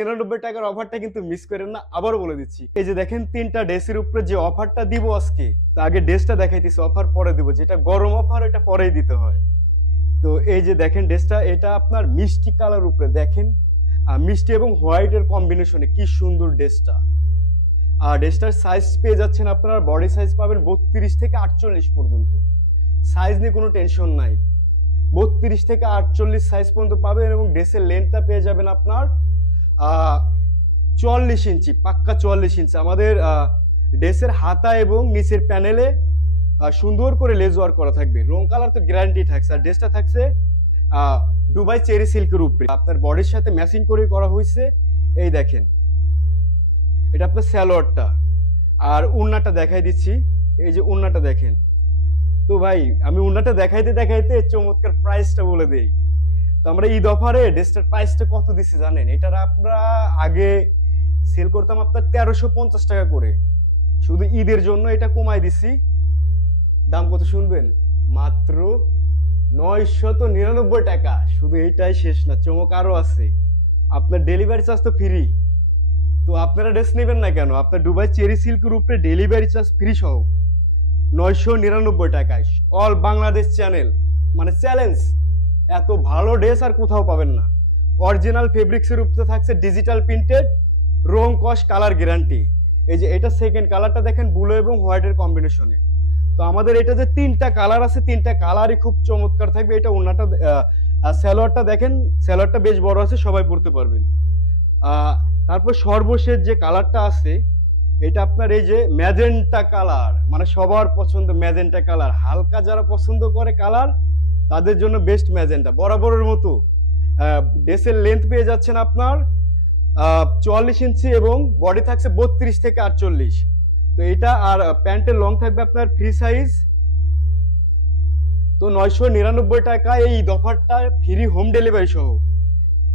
টাকার অফারটা কিন্তু মিস করেন না, আবারও বলে দিচ্ছি। এই যে দেখেন 3টা ড্রেসের উপরে যে অফারটা দিব আজকে, তো আগে ড্রেসটা দেখাইতেছি, অফার পরে দিব। যেটা গরম অফার ওটা পরেই দিতে হয়। তো এই যে দেখেন ড্রেসটা, এটা আপনার মিষ্টি কালার উপরে দেখেন, মিষ্টি এবং হোয়াইটের কম্বিনেশনে কি সুন্দর ড্রেসটা। আর ড্রেসটার সাইজ পেয়ে যাচ্ছেন আপনারা, বডি সাইজ পাবেন 32 থেকে 48 পর্যন্ত। সাইজ নিয়ে কোনো টেনশন নাই, 32 থেকে 48 সাইজ পর্যন্ত পাবেন। এবং ড্রেসের লেন্থটা পেয়ে যাবেন আপনার 44 ইঞ্চি, পাক্কা 44 ইঞ্চি। আমাদের ড্রেসের হাতা এবং নিচের প্যানেলে সুন্দর করে লেজ ওয়ার্ক করা থাকবে। রং কালার তো গ্যারান্টি থাকছে। আর ড্রেসটা থাকছে দুবাই চেরি সিল্কের উপরে, আপনার বডির সাথে ম্যাচিং করে করা হয়েছে। এই দেখেন, এটা আপনার সালোয়ারটা। আর ওড়নাটা দেখাই দিচ্ছি, এই যে ওড়নাটা দেখেন। তো ভাই আমি ওড়নাটা দেখাইতে দেখাইতে চমৎকার প্রাইসটা বলে দেই। তো আমরা ঈদ অফারে ড্রেসটার প্রাইসটা কত দিচ্ছি জানেন? এটার আমরা আগে সেল করতাম আপনার 1350 টাকা করে, শুধু ঈদের জন্য এটা কমাই দিছি। দাম কত শুনবেন? মাত্র 999 টাকা। শুধু এইটাই শেষ না, চমক আরো আছে। আপনার ডেলিভারি চার্জ তো ফ্রি। তো আপনারা ড্রেস নেবেন না কেন? আপনার দুবাই চেরি সিল্কের উপরে ডেলিভারি চার্জ ফ্রি সহ 999 টাকায় অল বাংলাদেশ চ্যানেল, মানে চ্যালেঞ্জ। এত ভালো ড্রেস আর কোথাও পাবেন না। অরিজিনাল ফেব্রিক্সের উপরে থাকছে ডিজিটাল প্রিন্টেড, রং কস কালার গ্যারান্টি। এই যে এটা সেকেন্ড কালারটা দেখেন, ব্লু এবং হোয়াইটের কম্বিনেশনে। তো আমাদের এটা যে 3টা কালার আছে, 3টা কালারই খুব চমৎকার থাকবে। এটা ওনাটা সালোয়ারটা দেখেন, সালোয়ারটা বেশ বড় আছে, সবাই পরতে পারবেন। তারপর সর্বশেষ যে কালারটা আছে, এটা আপনার এই যে ম্যাজেন্টা কালার, মানে সবার পছন্দ ম্যাজেন্টা কালার। হালকা যারা পছন্দ করে কালার, তাদের জন্য বেস্ট ম্যাজেন্টা। বরাবরের মতো ড্রেসের লেন্থ পেয়ে যাচ্ছেন আপনার 44 ইঞ্চি এবং বডি থাকছে 32 থেকে 48। তো এটা আর প্যান্টের লং থাকবে আপনার ফ্রি সাইজ। তো 999 টাকা এই অফারটা ফ্রি হোম ডেলিভারি সহ।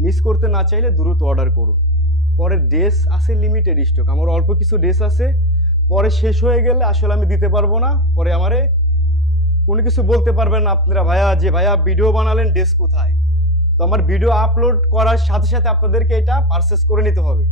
মিস করতে না চাইলে দ্রুত অর্ডার করুন। পরে ড্রেস আছে লিমিটেড স্টক, আমার অল্প কিছু ড্রেস আছে, পরে শেষ হয়ে গেলে আসলে আমি দিতে পারবো না। পরে আমারে কোনো কিছু বলতে পারবেন না আপনারা, ভাইয়া যে ভাইয়া ভিডিও বানালেন ড্রেস কোথায়। তো আমার ভিডিও আপলোড করার সাথে সাথে আপনাদেরকে এটা পারচেস করে নিতে হবে।